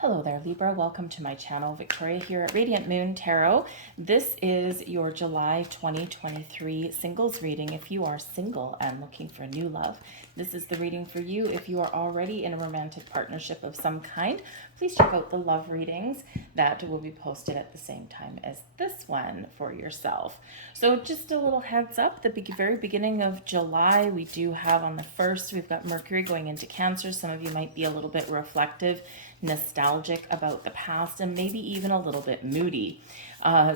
Hello there, Libra. Welcome to my channel. Victoria here at Radiant Moon Tarot. This is your July 2023 singles reading. If you are single and looking for new love, this is the reading for you. If you are already in a romantic partnership of some kind, please check out the love readings that will be posted at the same time as this one for yourself. So just a little heads up, the very beginning of July, we do have on the 1st, we've got Mercury going into Cancer. Some of you might be a little bit reflective, nostalgic about the past, and maybe even a little bit moody.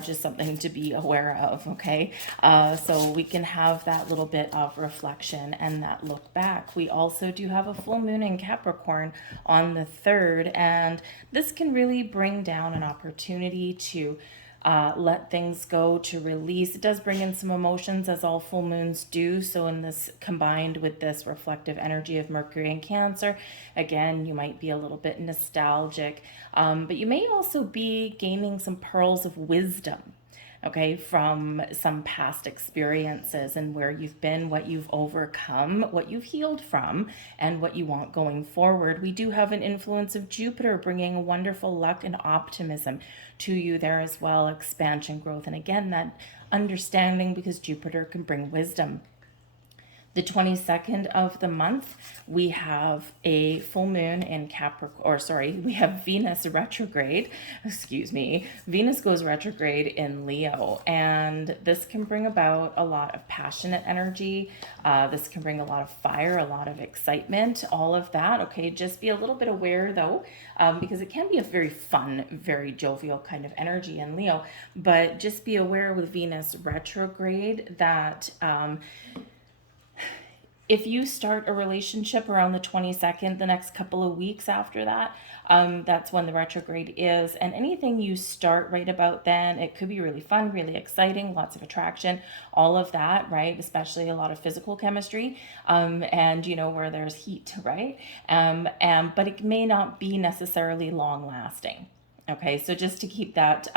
Just something to be aware of, okay? So we can have that little bit of reflection and that look back. We also do have a full moon in Capricorn on the 3rd, and this can really bring down an opportunity to let things go, to release. It does bring in some emotions, as all full moons do. So in this, combined with this reflective energy of Mercury and Cancer, again, you might be a little bit nostalgic, but you may also be gaining some pearls of wisdom, okay, from some past experiences and where you've been, what you've overcome, what you've healed from, and what you want going forward. We do have an influence of Jupiter bringing wonderful luck and optimism to you there as well, expansion, growth, and again, that understanding, because Jupiter can bring wisdom. The 22nd of the month, we have a full moon in Capricorn, we have Venus retrograde, Venus goes retrograde in Leo, and this can bring about a lot of passionate energy. This can bring a lot of fire, a lot of excitement, all of that, okay? Just be a little bit aware though, because it can be a very fun, very jovial kind of energy in Leo, but just be aware with Venus retrograde that, if you start a relationship around the 22nd, the next couple of weeks after that, that's when the retrograde is. And anything you start right about then, it could be really fun, really exciting, lots of attraction, all of that, right? Especially a lot of physical chemistry, and you know, where there's heat, right? But it may not be necessarily long lasting. Okay, so just to keep that,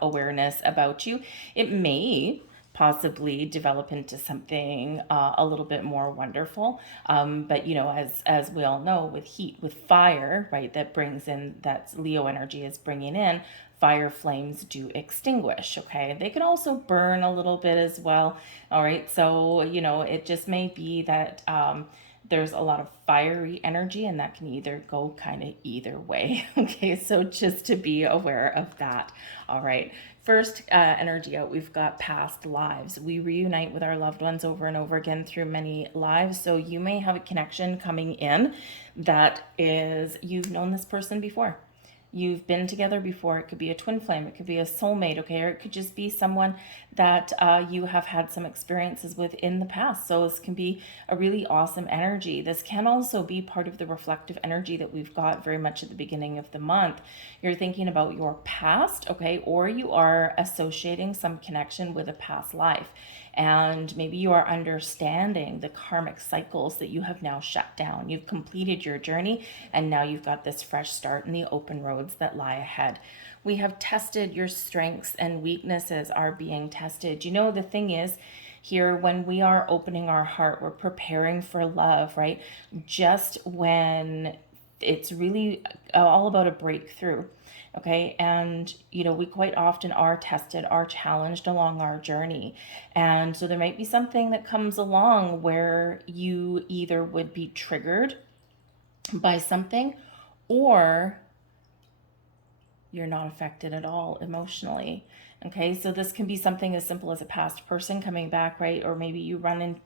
awareness about you, it may possibly develop into something a little bit more wonderful. But you know, as we all know, with heat, with fire, right, that brings in, that Leo energy is bringing in, fire flames do extinguish, okay? They can also burn a little bit as well, all right? So, you know, it just may be that there's a lot of fiery energy, and that can either go kind of either way. Okay, so just to be aware of that. All right, first energy out, we've got past lives. We reunite with our loved ones over and over again through many lives. So you may have a connection coming in that is, you've known this person before. You've been together before. It could be a twin flame, it could be a soulmate, okay, or it could just be someone that you have had some experiences with in the past. So this can be a really awesome energy. This can also be part of the reflective energy that we've got very much at the beginning of the month. You're thinking about your past, okay, or you are associating some connection with a past life. And maybe you are understanding the karmic cycles that you have now shut down. You've completed your journey, and now you've got this fresh start in the open roads that lie ahead. We have tested your strengths, and weaknesses are being tested. You know, the thing is, here, when we are opening our heart, we're preparing for love, right? Just when it's really all about a breakthrough. Okay, and you know, we quite often are tested, are challenged along our journey. And so there might be something that comes along where you either would be triggered by something, or you're not affected at all emotionally. Okay, so this can be something as simple as a past person coming back, right? Or maybe you run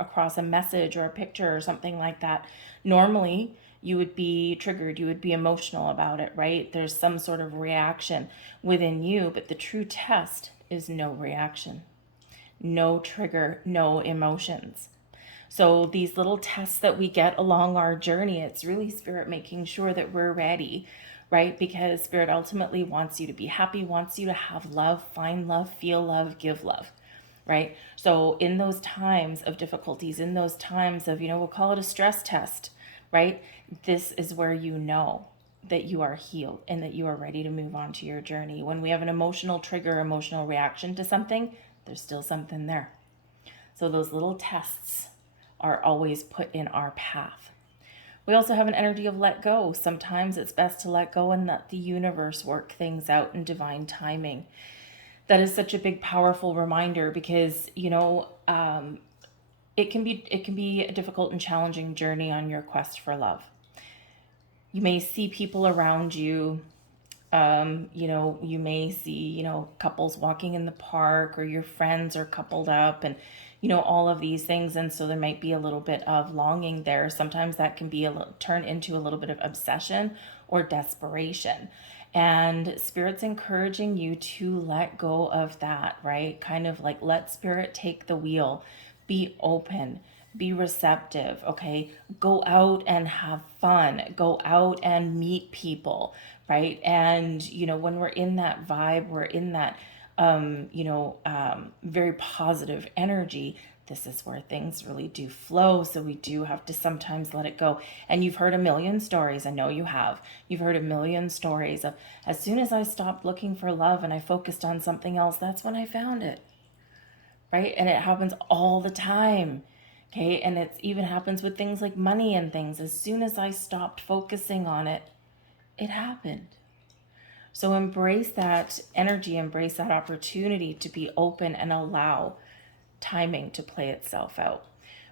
across a message or a picture or something like that. Normally, you would be triggered, you would be emotional about it, right? There's some sort of reaction within you, but the true test is no reaction, no trigger, no emotions. So these little tests that we get along our journey, it's really Spirit making sure that we're ready, right? Because Spirit ultimately wants you to be happy, wants you to have love, find love, feel love, give love, right? So in those times of difficulties, in those times of, you know, we'll call it a stress test, right? This is where you know that you are healed and that you are ready to move on to your journey. When we have an emotional trigger, emotional reaction to something, there's still something there. So those little tests are always put in our path. We also have an energy of let go. Sometimes it's best to let go and let the universe work things out in divine timing. That is such a big, powerful reminder because, it can be a difficult and challenging journey on your quest for love. You may see people around you. You may see, couples walking in the park, or your friends are coupled up, and, all of these things. And so there might be a little bit of longing there. Sometimes that can be turn into a little bit of obsession or desperation. And Spirit's encouraging you to let go of that, right? Kind of like let Spirit take the wheel. Be open, be receptive, okay? Go out and have fun. Go out and meet people, right? And, when we're in that vibe, we're in that, very positive energy. This is where things really do flow. So we do have to sometimes let it go. And you've heard a million stories. I know you have. You've heard a million stories of, as soon as I stopped looking for love and I focused on something else, that's when I found it, right? And it happens all the time. Okay. And it even happens with things like money and things. As soon as I stopped focusing on it, it happened. So embrace that energy, embrace that opportunity to be open and allow timing to play itself out.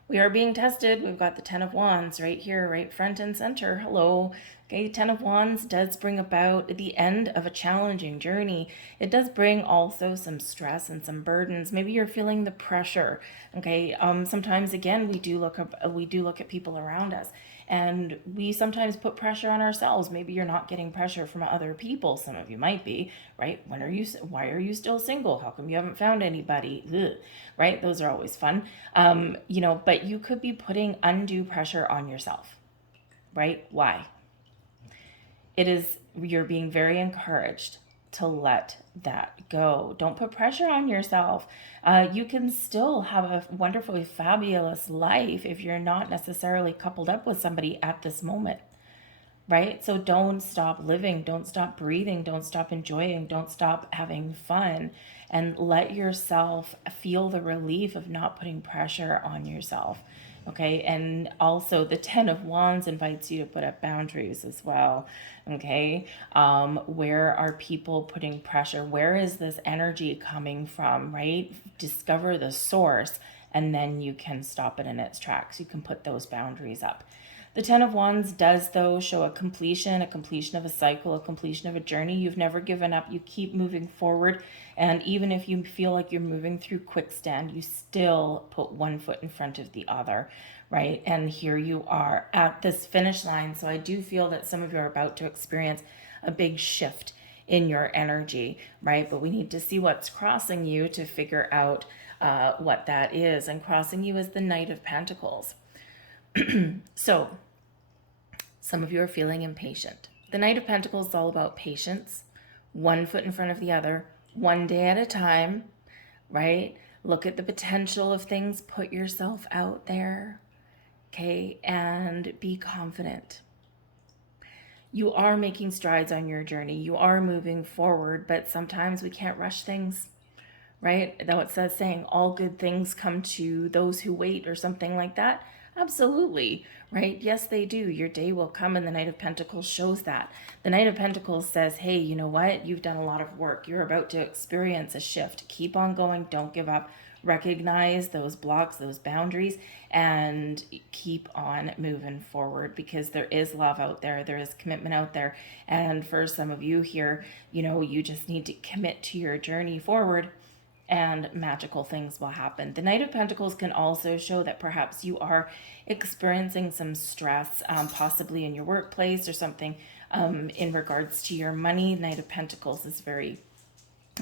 We are being tested. We've got the 10 of Wands right here, right front and center. Hello. Okay, 10 of Wands does bring about the end of a challenging journey. It does bring also some stress and some burdens. Maybe you're feeling the pressure. Okay, sometimes again we do look at people around us, and we sometimes put pressure on ourselves. Maybe you're not getting pressure from other people. Some of you might be, right? Why are you still single? How come you haven't found anybody? Ugh, right? Those are always fun. But you could be putting undue pressure on yourself, right? Why? You're being very encouraged to let that go. Don't put pressure on yourself. You can still have a wonderfully fabulous life if you're not necessarily coupled up with somebody at this moment, right? So don't stop living, don't stop breathing, don't stop enjoying, don't stop having fun, and let yourself feel the relief of not putting pressure on yourself. Okay, and also the 10 of Wands invites you to put up boundaries as well. Okay, where are people putting pressure? Where is this energy coming from, right? Discover the source, and then you can stop it in its tracks. You can put those boundaries up. The 10 of Wands does, though, show a completion of a cycle, a completion of a journey. You've never given up. You keep moving forward. And even if you feel like you're moving through quicksand, you still put one foot in front of the other, right? And here you are at this finish line. So I do feel that some of you are about to experience a big shift in your energy, right? But we need to see what's crossing you to figure out what that is. And crossing you is the Knight of Pentacles. So some of you are feeling impatient. The Knight of Pentacles is all about patience, one foot in front of the other, one day at a time, right? Look at the potential of things, put yourself out there, okay, and be confident. You are making strides on your journey. You are moving forward, but sometimes we can't rush things, right? Though it says saying all good things come to those who wait or something like that. Absolutely, right? Yes, they do. Your day will come, and the Knight of Pentacles shows that. The Knight of Pentacles says, hey, you know what? You've done a lot of work. You're about to experience a shift. Keep on going. Don't give up. Recognize those blocks, those boundaries, and keep on moving forward, because there is love out there. There is commitment out there. And for some of you here, you just need to commit to your journey forward, and magical things will happen. The Knight of Pentacles can also show that perhaps you are experiencing some stress, possibly in your workplace or something in regards to your money. Knight of Pentacles is very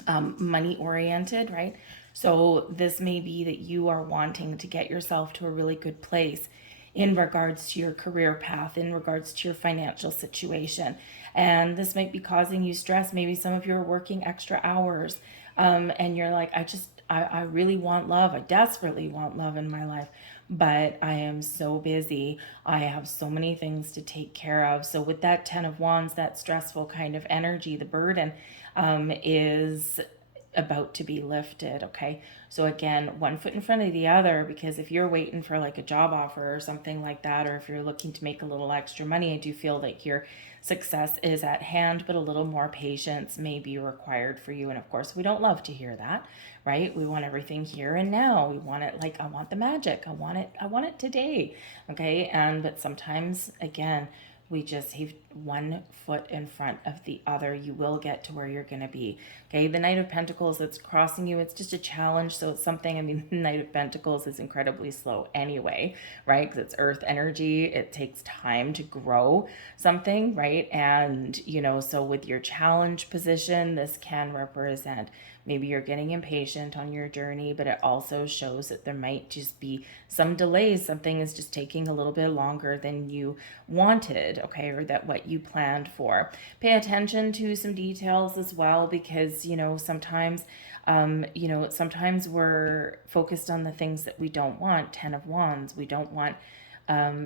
money oriented, right? So this may be that you are wanting to get yourself to a really good place in regards to your career path, in regards to your financial situation. And this might be causing you stress. Maybe some of you are working extra hours. And you're like, I really want love. I desperately want love in my life, but I am so busy. I have so many things to take care of. So with that 10 of Wands, that stressful kind of energy, the burden is about to be lifted. Okay, so again, one foot in front of the other, because if you're waiting for like a job offer or something like that, or if you're looking to make a little extra money, I do feel like your success is at hand, but a little more patience may be required for you. And of course, we don't love to hear that, right? We want everything here and now. We want it like, I want the magic, I want it today. Okay, and but sometimes again, we just have one foot in front of the other. You will get to where you're going to be. Okay, the Knight of Pentacles that's crossing you, it's just a challenge. So it's something, I mean, the Knight of Pentacles is incredibly slow anyway, right? Because it's earth energy. It takes time to grow something, right? And, you know, so with your challenge position, this can represent maybe you're getting impatient on your journey, but it also shows that there might just be some delays. Something is just taking a little bit longer than you wanted, okay, or that what you planned for. Pay attention to some details as well, because, sometimes sometimes we're focused on the things that we don't want. 10 of Wands, we don't want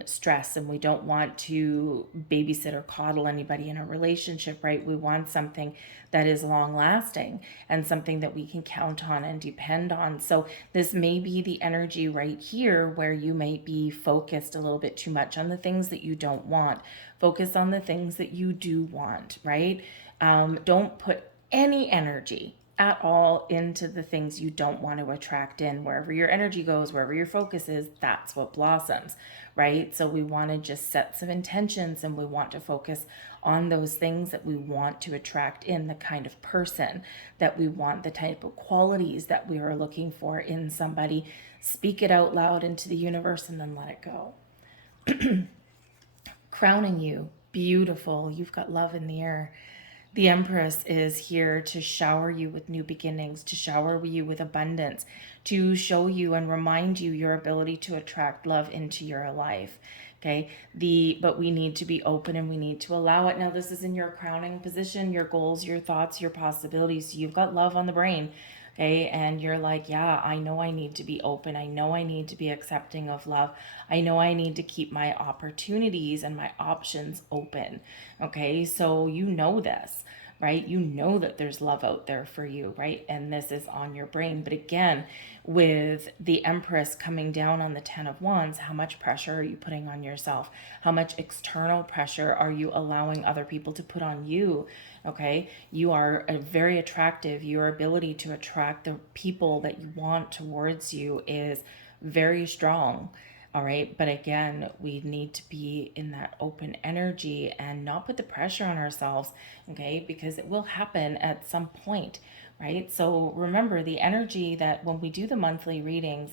stress, and we don't want to babysit or coddle anybody in a relationship, right? We want something that is long lasting and something that we can count on and depend on. So this may be the energy right here where you might be focused a little bit too much on the things that you don't want. Focus on the things that you do want, right? Don't put any energy at all into the things you don't want to attract in. Wherever your energy goes, wherever your focus is, that's what blossoms, right? So we want to just set some intentions, and we want to focus on those things that we want to attract in, the kind of person that we want, the type of qualities that we are looking for in somebody. Speak it out loud into the universe and then let it go. Crowning you, beautiful. You've got love in the air. The Empress is here to shower you with new beginnings, to shower you with abundance, to show you and remind you your ability to attract love into your life. Okay, but we need to be open, and we need to allow it. Now, this is in your crowning position, your goals, your thoughts, your possibilities. So you've got love on the brain. Okay, and you're like, yeah, I know I need to be open. I know I need to be accepting of love. I know I need to keep my opportunities and my options open. Okay, so you know this, right? You know that there's love out there for you, right? And this is on your brain. But again, with the Empress coming down on the 10 of Wands, how much pressure are you putting on yourself? How much external pressure are you allowing other people to put on you? Okay, you are very attractive. Your ability to attract the people that you want towards you is very strong. All right, but again, we need to be in that open energy and not put the pressure on ourselves, okay, because it will happen at some point, right? So remember, the energy that when we do the monthly readings,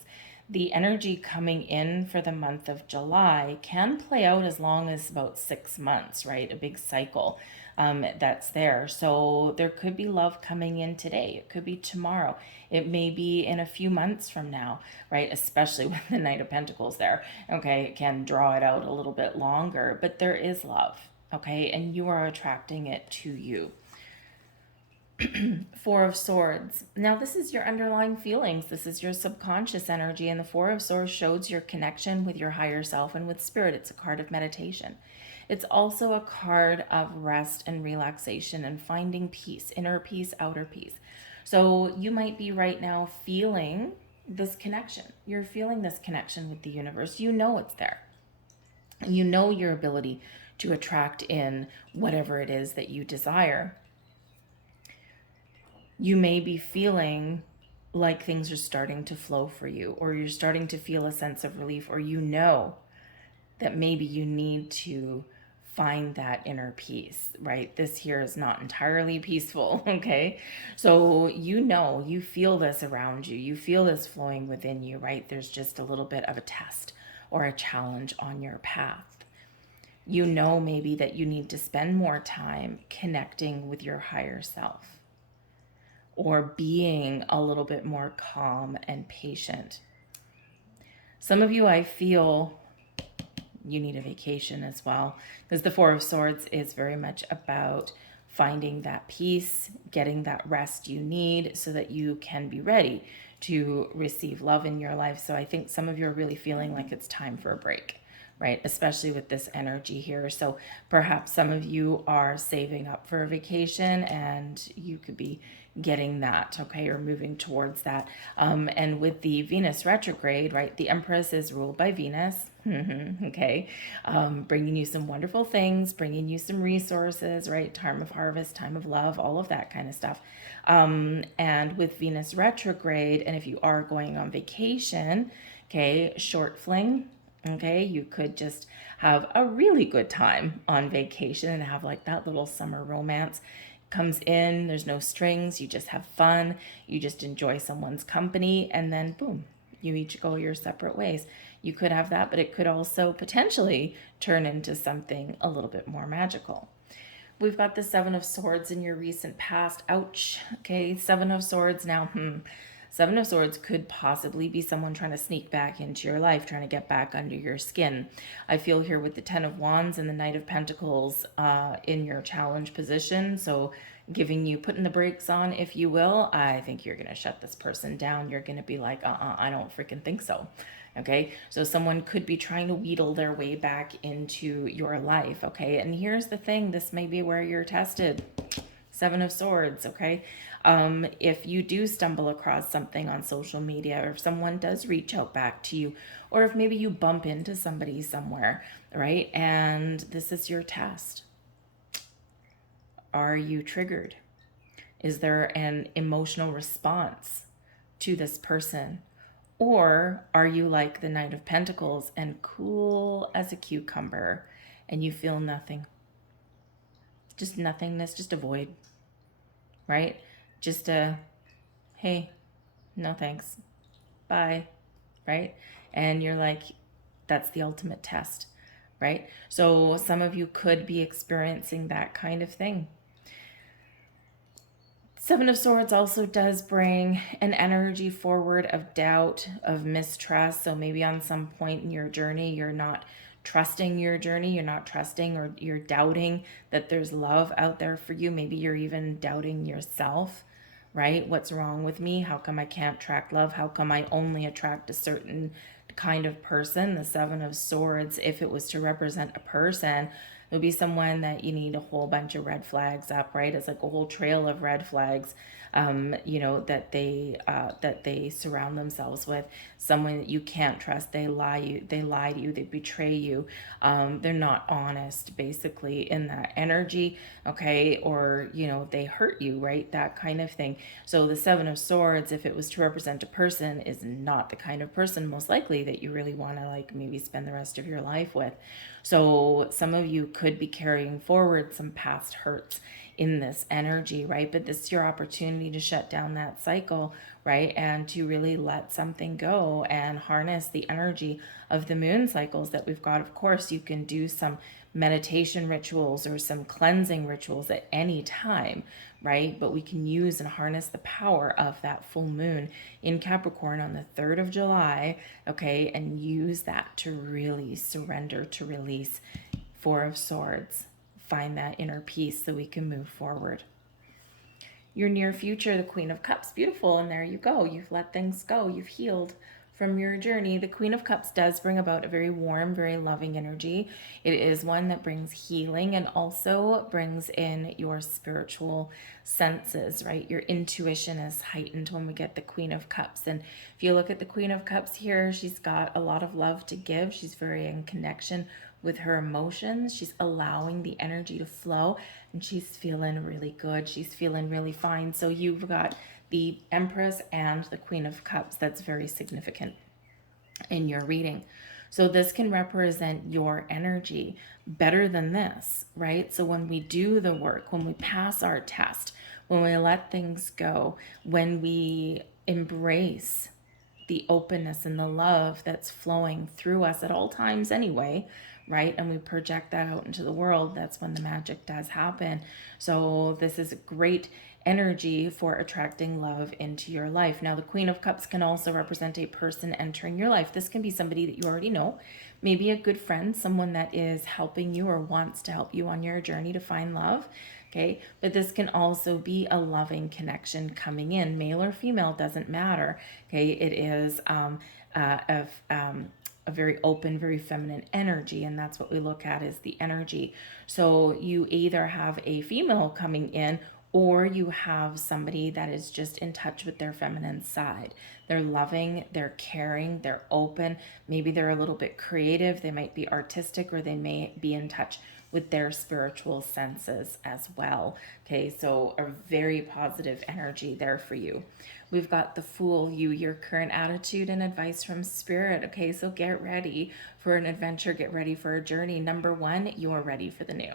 the energy coming in for the month of July can play out as long as about 6 months, right? A big cycle that's there. So there could be love coming in today. It could be tomorrow. It may be in a few months from now, right? Especially with the Knight of Pentacles there. Okay, it can draw it out a little bit longer, but there is love, okay? And you are attracting it to you. Four of Swords. Now, this is your underlying feelings. This is your subconscious energy. And the Four of Swords shows your connection with your higher self and with spirit. It's a card of meditation. It's also a card of rest and relaxation and finding peace, inner peace, outer peace. So you might be right now feeling this connection. You're feeling this connection with the universe. You know it's there. You know your ability to attract in whatever it is that you desire. You may be feeling like things are starting to flow for you, or you're starting to feel a sense of relief, or you know that maybe you need to find that inner peace, right? This here is not entirely peaceful, okay? So you feel this around you. You feel this flowing within you, right? There's just a little bit of a test or a challenge on your path. You know maybe that you need to spend more time connecting with your higher self, or being a little bit more calm and patient. Some of you, I feel you need a vacation as well, because the Four of Swords is very much about finding that peace, getting that rest you need so that you can be ready to receive love in your life. So I think some of you are really feeling like it's time for a break, right? Especially with this energy here. So perhaps some of you are saving up for a vacation, and you could be, getting that, okay, or moving towards that. And with the Venus retrograde, right, the Empress is ruled by Venus, okay, bringing you some wonderful things, bringing you some resources, right, time of harvest, time of love, all of that kind of stuff. And with Venus retrograde, and if you are going on vacation, okay, short fling, okay, you could just have a really good time on vacation and have like that little summer romance comes in. There's no strings, you just have fun, you just enjoy someone's company, and then boom, you each go your separate ways. You could have that, but it could also potentially turn into something a little bit more magical. We've got the Seven of Swords in your recent past. Ouch. Okay, Seven of Swords now. Seven of Swords could possibly be someone trying to sneak back into your life, trying to get back under your skin. I feel here with the Ten of Wands and the Knight of Pentacles in your challenge position. So giving you, putting the brakes on, if you will. I think you're going to shut this person down. You're going to be like, I don't freaking think so. Okay, so someone could be trying to wheedle their way back into your life. Okay, and here's the thing, this may be where you're tested. Seven of Swords, okay? If you do stumble across something on social media, or if someone does reach out back to you, or if maybe you bump into somebody somewhere, right? And this is your test. Are you triggered? Is there an emotional response to this person? Or are you like the Knight of Pentacles and cool as a cucumber and you feel nothing? Just nothingness, just a void, right? Just a, hey, no thanks, bye, right? And you're like, that's the ultimate test, right? So some of you could be experiencing that kind of thing. Seven of Swords also does bring an energy forward of doubt, of mistrust. So maybe on some point in your journey, you're not trusting your journey. You're not trusting, or you're doubting that there's love out there for you. Maybe you're even doubting yourself, right? What's wrong with me? How come I can't attract love? How come I only attract a certain kind of person? The Seven of Swords, if it was to represent a person, it would be someone that you need a whole bunch of red flags up, right? It's like a whole trail of red flags, that they surround themselves with. Someone that you can't trust. They lie to you, they betray you. They're not honest, basically, in that energy, okay? Or, they hurt you, right? That kind of thing. So the Seven of Swords, if it was to represent a person, is not the kind of person, most likely, that you really want to like maybe spend the rest of your life with. So some of you could be carrying forward some past hurts in this energy, right? But this is your opportunity to shut down that cycle, right? And to really let something go and harness the energy of the moon cycles that we've got. Of course, you can do some meditation rituals or some cleansing rituals at any time, right? But we can use and harness the power of that full moon in Capricorn on the 3rd of July, okay? And use that to really surrender, to release. Four of Swords. Find that inner peace so we can move forward. Your near future, the Queen of Cups. Beautiful, and there you go. You've let things go. You've healed from your journey. The Queen of Cups does bring about a very warm, very loving energy. It is one that brings healing and also brings in your spiritual senses, right? Your intuition is heightened when we get the Queen of Cups. And if you look at the Queen of Cups here, she's got a lot of love to give. She's very in connection with her emotions. She's allowing the energy to flow, and she's feeling really good. She's feeling really fine. So you've got the Empress and the Queen of Cups. That's very significant in your reading. So this can represent your energy better than this, right? So when we do the work, when we pass our test, when we let things go, when we embrace the openness and the love that's flowing through us at all times anyway, right? And we project that out into the world, that's when the magic does happen. So this is a great energy for attracting love into your life. Now, the Queen of Cups can also represent a person entering your life. This can be somebody that you already know, maybe a good friend, someone that is helping you or wants to help you on your journey to find love. Okay, but this can also be a loving connection coming in, male or female, doesn't matter. Okay, it is a very open, very feminine energy, and that's what we look at is the energy. So you either have a female coming in or you have somebody that is just in touch with their feminine side. They're loving, they're caring, they're open. Maybe they're a little bit creative, they might be artistic, or they may be in touch with their spiritual senses as well. Okay, so a very positive energy there for you. We've got the Fool, you, your current attitude and advice from Spirit. Okay, so get ready for an adventure, get ready for a journey. Number one, you're ready for the new.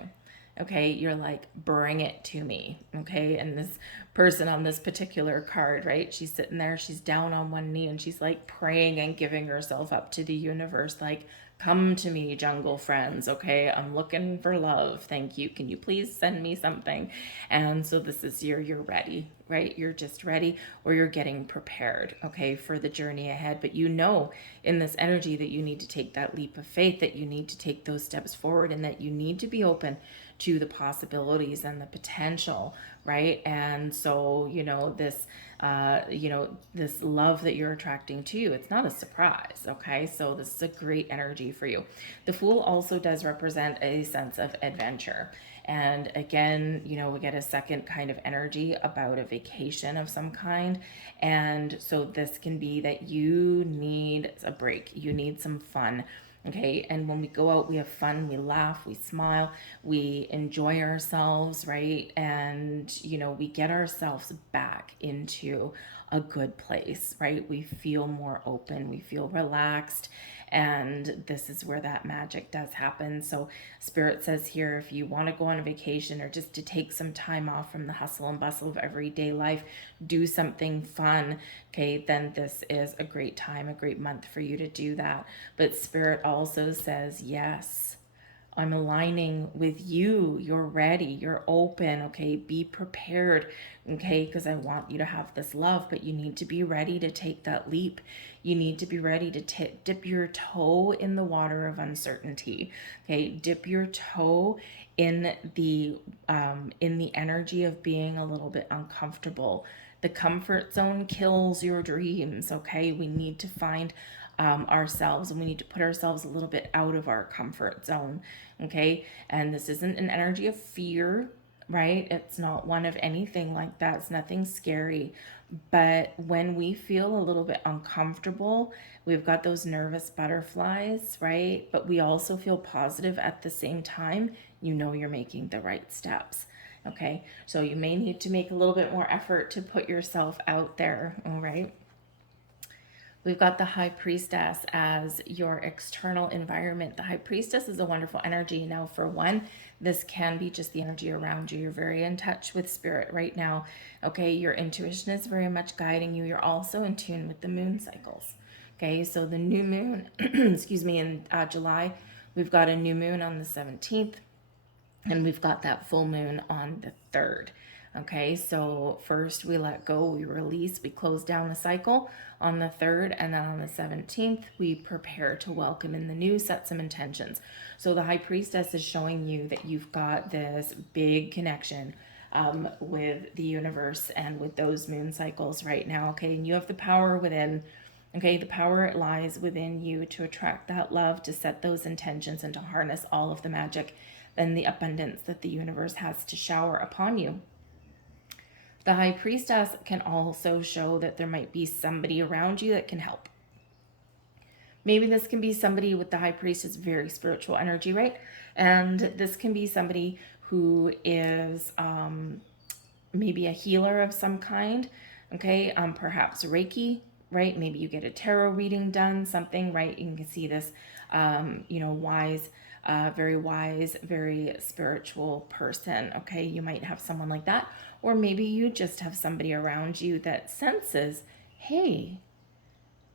Okay, you're like, bring it to me. Okay, and this person on this particular card, right, she's sitting there, she's down on one knee, and she's like praying and giving herself up to the universe, like, come to me, jungle friends. Okay, I'm looking for love, thank you, can you please send me something? And so this is you're ready, right? You're just ready, or you're getting prepared, okay, for the journey ahead. But you know, in this energy, that you need to take that leap of faith, that you need to take those steps forward, and that you need to be open to the possibilities and the potential, right? And so, this love that you're attracting to you, it's not a surprise, okay? So this is a great energy for you. The Fool also does represent a sense of adventure. And again, we get a second kind of energy about a vacation of some kind. And so this can be that you need a break, you need some fun. Okay, and when we go out, we have fun, we laugh, we smile, we enjoy ourselves, right? And, we get ourselves back into a good place, right? We feel more open, we feel relaxed, and this is where that magic does happen. So Spirit says here, if you want to go on a vacation, or just to take some time off from the hustle and bustle of everyday life, do something fun, okay, then this is a great time, a great month for you to do that. But Spirit also says, yes, I'm aligning with you. You're ready. You're open. Okay. Be prepared. Okay. Because I want you to have this love, but you need to be ready to take that leap. You need to be ready to dip your toe in the water of uncertainty. Okay. Dip your toe in the energy of being a little bit uncomfortable. The comfort zone kills your dreams. Okay. We need to find ourselves, and we need to put ourselves a little bit out of our comfort zone. Okay, and this isn't an energy of fear, right? It's not one of anything like that. It's nothing scary. But when we feel a little bit uncomfortable, we've got those nervous butterflies, right? But we also feel positive at the same time. You're making the right steps. Okay, so you may need to make a little bit more effort to put yourself out there. All right. We've got the High Priestess as your external environment. The High Priestess is a wonderful energy. Now, for one, this can be just the energy around you. You're very in touch with Spirit right now. Okay, your intuition is very much guiding you. You're also in tune with the moon cycles. Okay, so the new moon, excuse me, in July, we've got a new moon on the 17th, and we've got that full moon on the 3rd. Okay, so first we let go, we release, we close down the cycle on the 3rd, and then on the 17th, we prepare to welcome in the new, set some intentions. So the High Priestess is showing you that you've got this big connection with the universe and with those moon cycles right now. Okay, and you have the power within. Okay, the power lies within you to attract that love, to set those intentions, and to harness all of the magic and the abundance that the universe has to shower upon you. The High Priestess can also show that there might be somebody around you that can help. Maybe this can be somebody with the High Priestess, very spiritual energy, right? And this can be somebody who is maybe a healer of some kind, okay? Perhaps Reiki, right? Maybe you get a tarot reading done, something, right? You can see this, wise, very spiritual person, okay? You might have someone like that. Or maybe you just have somebody around you that senses, hey,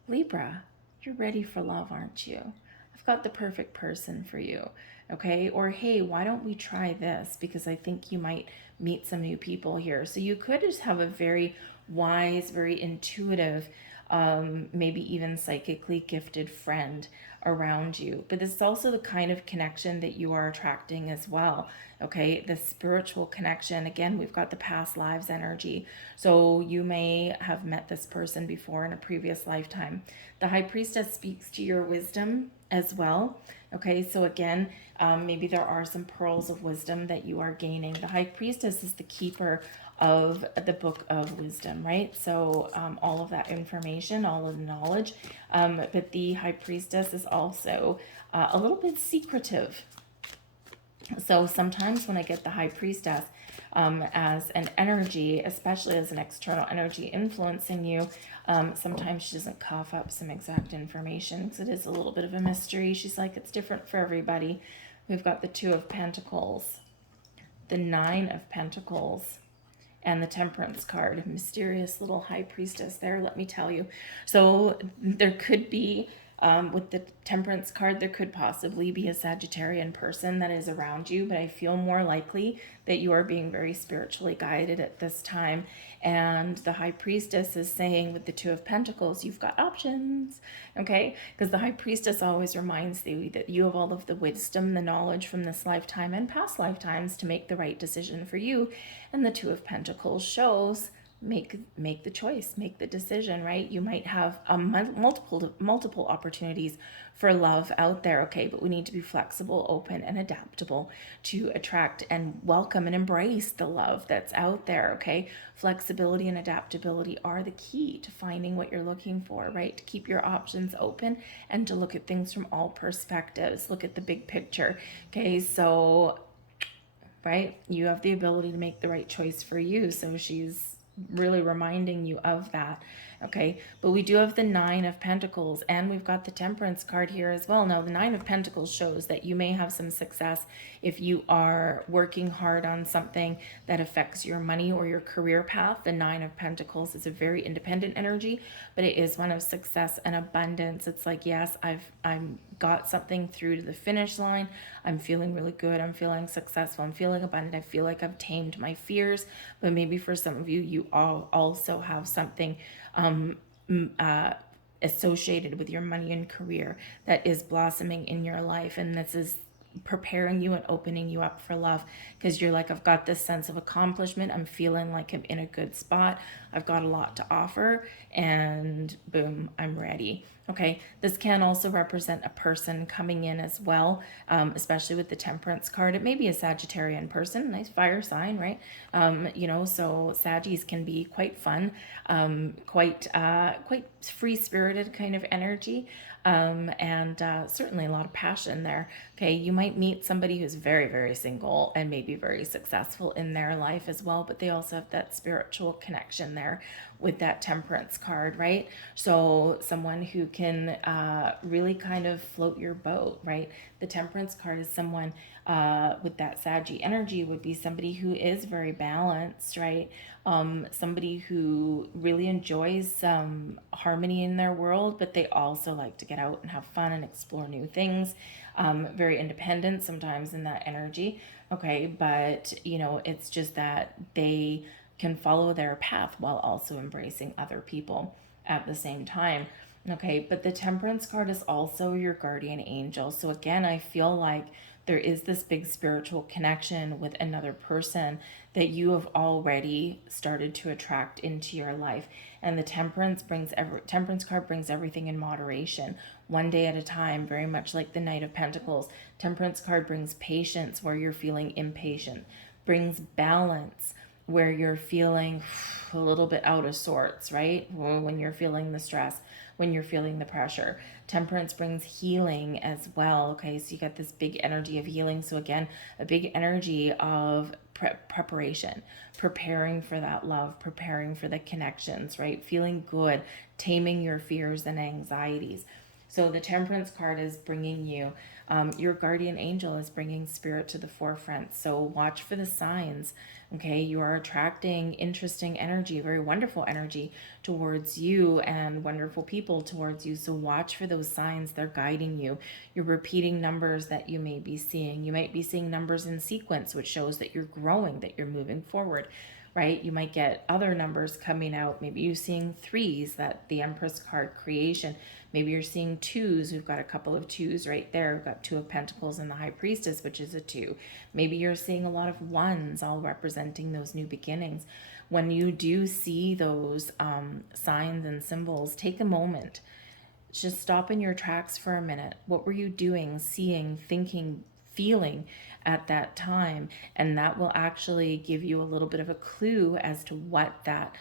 Libra, you're ready for love, aren't you? I've got the perfect person for you, okay? Or, hey, why don't we try this? Because I think you might meet some new people here. So you could just have a very wise, very intuitive, maybe even psychically gifted friend around you. But this is also the kind of connection that you are attracting as well. Okay, the spiritual connection. Again, we've got the past lives energy. So you may have met this person before in a previous lifetime. The High Priestess speaks to your wisdom as well. Okay, so again, maybe there are some pearls of wisdom that you are gaining. The High Priestess is the keeper of the book of wisdom, right? So all of that information, all of the knowledge. But the high priestess is also a little bit secretive. So sometimes when I get the high priestess as an energy, especially as an external energy influencing you, sometimes she doesn't cough up some exact information because it is a little bit of a mystery. She's like, it's different for everybody. We've got the Two of Pentacles, the Nine of Pentacles, and the Temperance card. Mysterious little high priestess there, let me tell you. So there could be, with the Temperance card, there could possibly be a Sagittarian person that is around you, but I feel more likely that you are being very spiritually guided at this time. And the high priestess is saying with the Two of Pentacles, you've got options, okay? Because the high priestess always reminds you that you have all of the wisdom, the knowledge from this lifetime and past lifetimes to make the right decision for you. And the Two of Pentacles shows make the choice, make the decision, right? You might have multiple opportunities for love out there, okay, but we need to be flexible, open, and adaptable to attract and welcome and embrace the love that's out there, okay? Flexibility and adaptability are the key to finding what you're looking for, right? To keep your options open and to look at things from all perspectives, look at the big picture, okay? So right, you have the ability to make the right choice for you. So she's really reminding you of that, okay? But we do have the Nine of Pentacles, and we've got the Temperance card here as well. Now the Nine of Pentacles shows that you may have some success if you are working hard on something that affects your money or your career path. The Nine of Pentacles is a very independent energy, but it is one of success and abundance. It's like, yes, I'm got something through to the finish line. I'm feeling really good. I'm feeling successful. I'm feeling abundant. I feel like I've tamed my fears. But maybe for some of you, you all also have something associated with your money and career that is blossoming in your life. And this is preparing you and opening you up for love, because you're like, I've got this sense of accomplishment. I'm feeling like I'm in a good spot. I've got a lot to offer, and boom, I'm ready. Okay, this can also represent a person coming in as well, especially with the Temperance card. It may be a Sagittarian person, nice fire sign, right? So Saggies can be quite fun, quite free-spirited kind of energy, and certainly a lot of passion there. Okay, you might meet somebody who's very, very single and maybe very successful in their life as well, but they also have that spiritual connection there with that Temperance card, right? So someone who can really kind of float your boat, right? The Temperance card is someone with that Saggy energy would be somebody who is very balanced, right? Somebody who really enjoys some harmony in their world, but they also like to get out and have fun and explore new things. Very independent sometimes in that energy, okay? But, it's just that they can follow their path while also embracing other people at the same time. Okay, but the Temperance card is also your guardian angel. So again, I feel like there is this big spiritual connection with another person that you have already started to attract into your life. And the Temperance card brings everything in moderation, one day at a time, very much like the Knight of Pentacles. Temperance card brings patience where you're feeling impatient, brings balance where you're feeling a little bit out of sorts, right? When you're feeling the stress, when you're feeling the pressure. Temperance brings healing as well, okay? So you got this big energy of healing. So again, a big energy of preparation, preparing for that love, preparing for the connections, right? Feeling good, taming your fears and anxieties. So the Temperance card is bringing you, your guardian angel is bringing spirit to the forefront. So watch for the signs, okay? You are attracting interesting energy, very wonderful energy towards you and wonderful people towards you. So watch for those signs. They're guiding you. You're repeating numbers that you may be seeing. You might be seeing numbers in sequence, which shows that you're growing, that you're moving forward, right? You might get other numbers coming out. Maybe you're seeing threes, that the Empress card, creation. Maybe you're seeing twos. We've got a couple of twos right there. We've got Two of Pentacles and the High Priestess, which is a two. Maybe you're seeing a lot of ones, all representing those new beginnings. When you do see those signs and symbols, take a moment. Just stop in your tracks for a minute. What were you doing, seeing, thinking, feeling at that time. And that will actually give you a little bit of a clue as to what that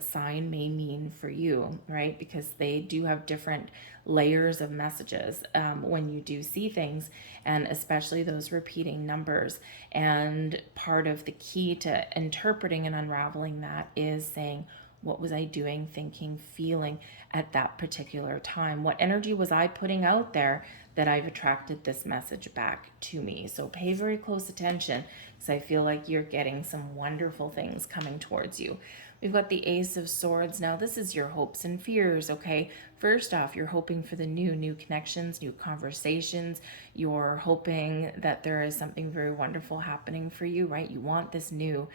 sign may mean for you, right? Because they do have different layers of messages when you do see things, and especially those repeating numbers. And part of the key to interpreting and unraveling that is saying, what was I doing, thinking, feeling at that particular time? What energy was I putting out there that I've attracted this message back to me? So pay very close attention, because I feel like you're getting some wonderful things coming towards you. We've got the Ace of Swords. Now, this is your hopes and fears, okay? First off, you're hoping for the new connections, new conversations. You're hoping that there is something very wonderful happening for you, right? You want this new,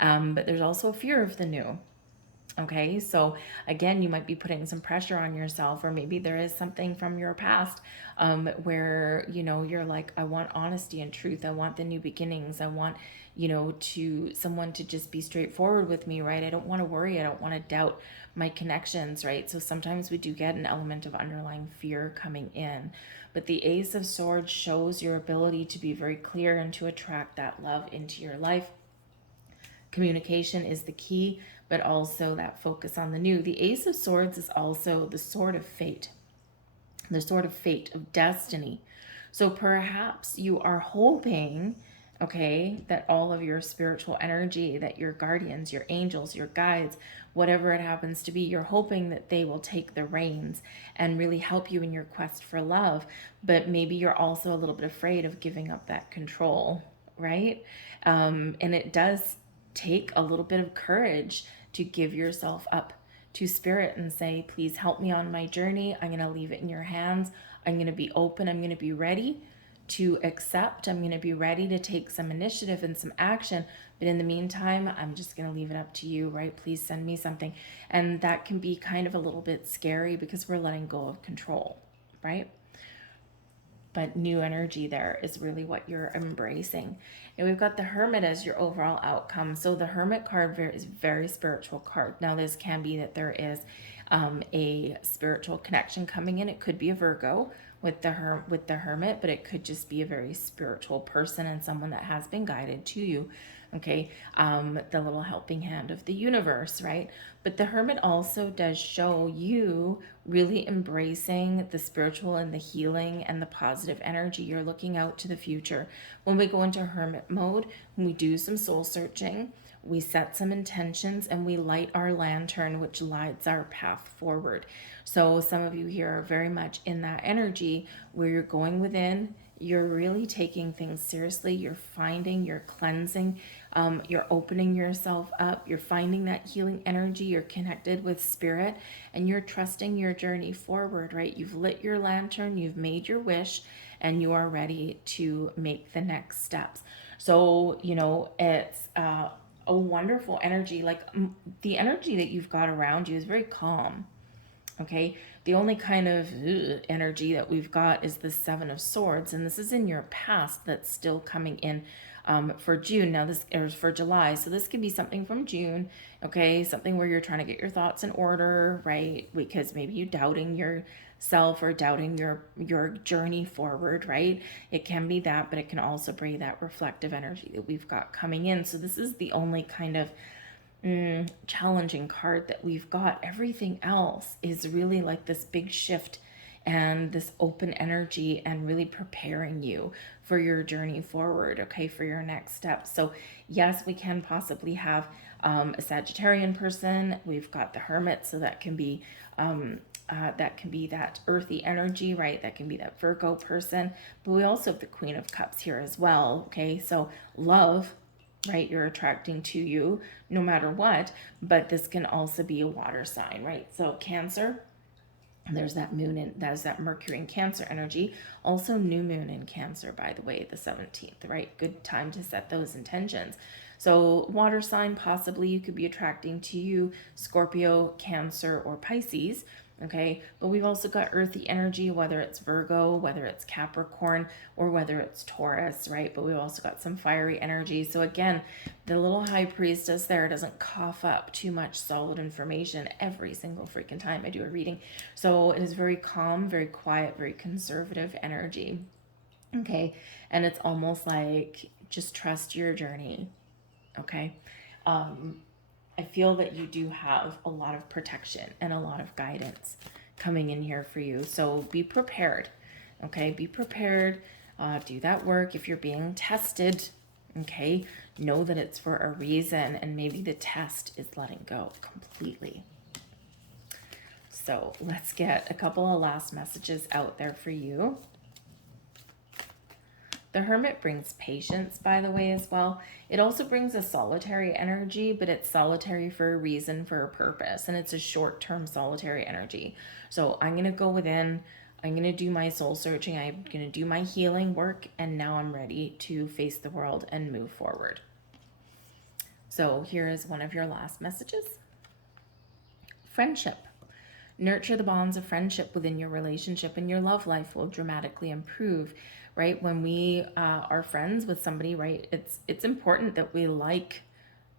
but there's also a fear of the new. Okay, so again, you might be putting some pressure on yourself, or maybe there is something from your past where, you're like, I want honesty and truth. I want the new beginnings. I want, to someone to just be straightforward with me, right? I don't want to worry. I don't want to doubt my connections, right? So sometimes we do get an element of underlying fear coming in. But the Ace of Swords shows your ability to be very clear and to attract that love into your life. Communication is the key, but also that focus on the new. The Ace of Swords is also the sword of fate, the sword of fate, of destiny. So perhaps you are hoping, okay, that all of your spiritual energy, that your guardians, your angels, your guides, whatever it happens to be, you're hoping that they will take the reins and really help you in your quest for love. But maybe you're also a little bit afraid of giving up that control, right? And it does take a little bit of courage to give yourself up to spirit and say, please help me on my journey. I'm going to leave it in your hands. I'm going to be open. I'm going to be ready to accept. I'm going to be ready to take some initiative and some action. But in the meantime, I'm just going to leave it up to you, right? Please send me something. And that can be kind of a little bit scary because we're letting go of control, right? But new energy there is really what you're embracing. And we've got the Hermit as your overall outcome. So the Hermit card is very spiritual card. Now this can be that there is a spiritual connection coming in. It could be a Virgo with the Hermit, but it could just be a very spiritual person and someone that has been guided to you. Okay, the little helping hand of the universe, right? But the Hermit also does show you really embracing the spiritual and the healing and the positive energy. You're looking out to the future. When we go into Hermit mode, when we do some soul searching, we set some intentions and we light our lantern, which lights our path forward. So some of you here are very much in that energy where you're going within. You're really taking things seriously. You're finding, you're cleansing, you're opening yourself up. You're finding that healing energy. You're connected with spirit and you're trusting your journey forward, right? You've lit your lantern, you've made your wish, and you are ready to make the next steps. So, it's a wonderful energy. Like the energy that you've got around you is very calm. Okay, the only kind of energy that we've got is the Seven of Swords, and this is in your past that's still coming in for June. Now this is for July, so this could be something from June. Okay, something where you're trying to get your thoughts in order, right? Because maybe you're doubting yourself or doubting your journey forward, right? It can be that, but it can also bring that reflective energy that we've got coming in. So this is the only kind of challenging card that we've got. Everything else is really like this big shift and this open energy and really preparing you for your journey forward, okay, for your next step. So yes, we can possibly have a Sagittarian person. We've got the Hermit, so that can be that earthy energy, right? That can be that Virgo person. But we also have the Queen of Cups here as well, okay? So love, right, you're attracting to you no matter what, but this can also be a water sign, right? So Cancer, there's that moon and there's that Mercury in Cancer energy. Also new moon in Cancer, by the way, the 17th, right? Good time to set those intentions. So water sign, possibly you could be attracting to you Scorpio, Cancer, or Pisces. Okay, but we've also got earthy energy, whether it's Virgo, whether it's Capricorn, or whether it's Taurus, right? But we've also got some fiery energy. So again, the little high priestess there doesn't cough up too much solid information every single freaking time I do a reading. So it is very calm, very quiet, very conservative energy. Okay. And it's almost like just trust your journey. Okay. Um, I feel that you do have a lot of protection and a lot of guidance coming in here for you. So be prepared. Okay. Be prepared. Do that work. If you're being tested, okay, know that it's for a reason, and maybe the test is letting go completely. So let's get a couple of last messages out there for you. The Hermit brings patience, by the way, as well. It also brings a solitary energy, but it's solitary for a reason, for a purpose, and it's a short-term solitary energy. So I'm going to go within, I'm going to do my soul searching, I'm going to do my healing work, and now I'm ready to face the world and move forward. So here is one of your last messages. Friendship. Nurture the bonds of friendship within your relationship, and your love life will dramatically improve. Right, when we are friends with somebody, right, it's important that we like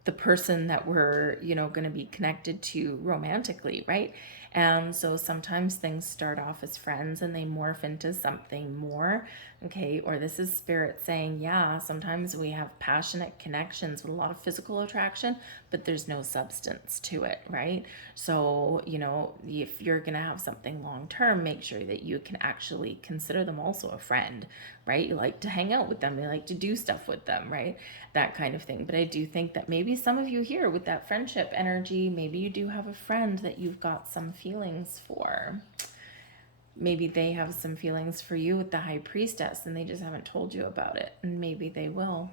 the person that we're, going to be connected to romantically, right? And so sometimes things start off as friends and they morph into something more. Okay, or this is spirit saying, yeah, sometimes we have passionate connections with a lot of physical attraction, but there's no substance to it, right? So, if you're going to have something long term, make sure that you can actually consider them also a friend, right? You like to hang out with them, you like to do stuff with them, right? That kind of thing. But I do think that maybe some of you here with that friendship energy, maybe you do have a friend that you've got some feelings for. Maybe they have some feelings for you with the High Priestess and they just haven't told you about it, and maybe they will.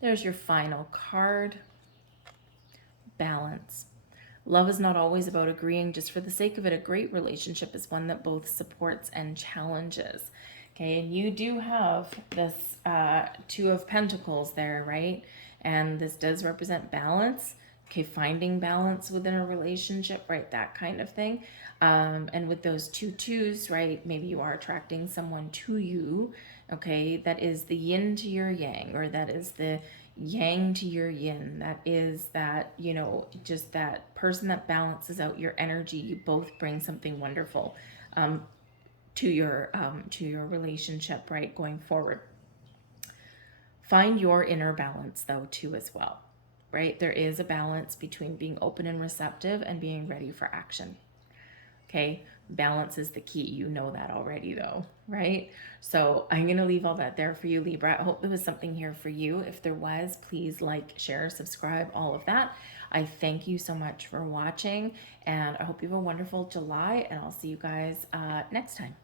There's your final card. Balance. Love is not always about agreeing just for the sake of it. A great relationship is one that both supports and challenges. Okay, and you do have this Two of Pentacles there, right? And this does represent balance. Okay, finding balance within a relationship, right? That kind of thing. And with those two twos, right? Maybe you are attracting someone to you, okay? That is the yin to your yang, or that is the yang to your yin. That is that, just that person that balances out your energy. You both bring something wonderful to your relationship, right, going forward. Find your inner balance though too as well, right? There is a balance between being open and receptive and being ready for action. Okay, balance is the key. You know that already though, right? So I'm going to leave all that there for you, Libra. I hope there was something here for you. If there was, please like, share, subscribe, all of that. I thank you so much for watching, and I hope you have a wonderful July, and I'll see you guys next time.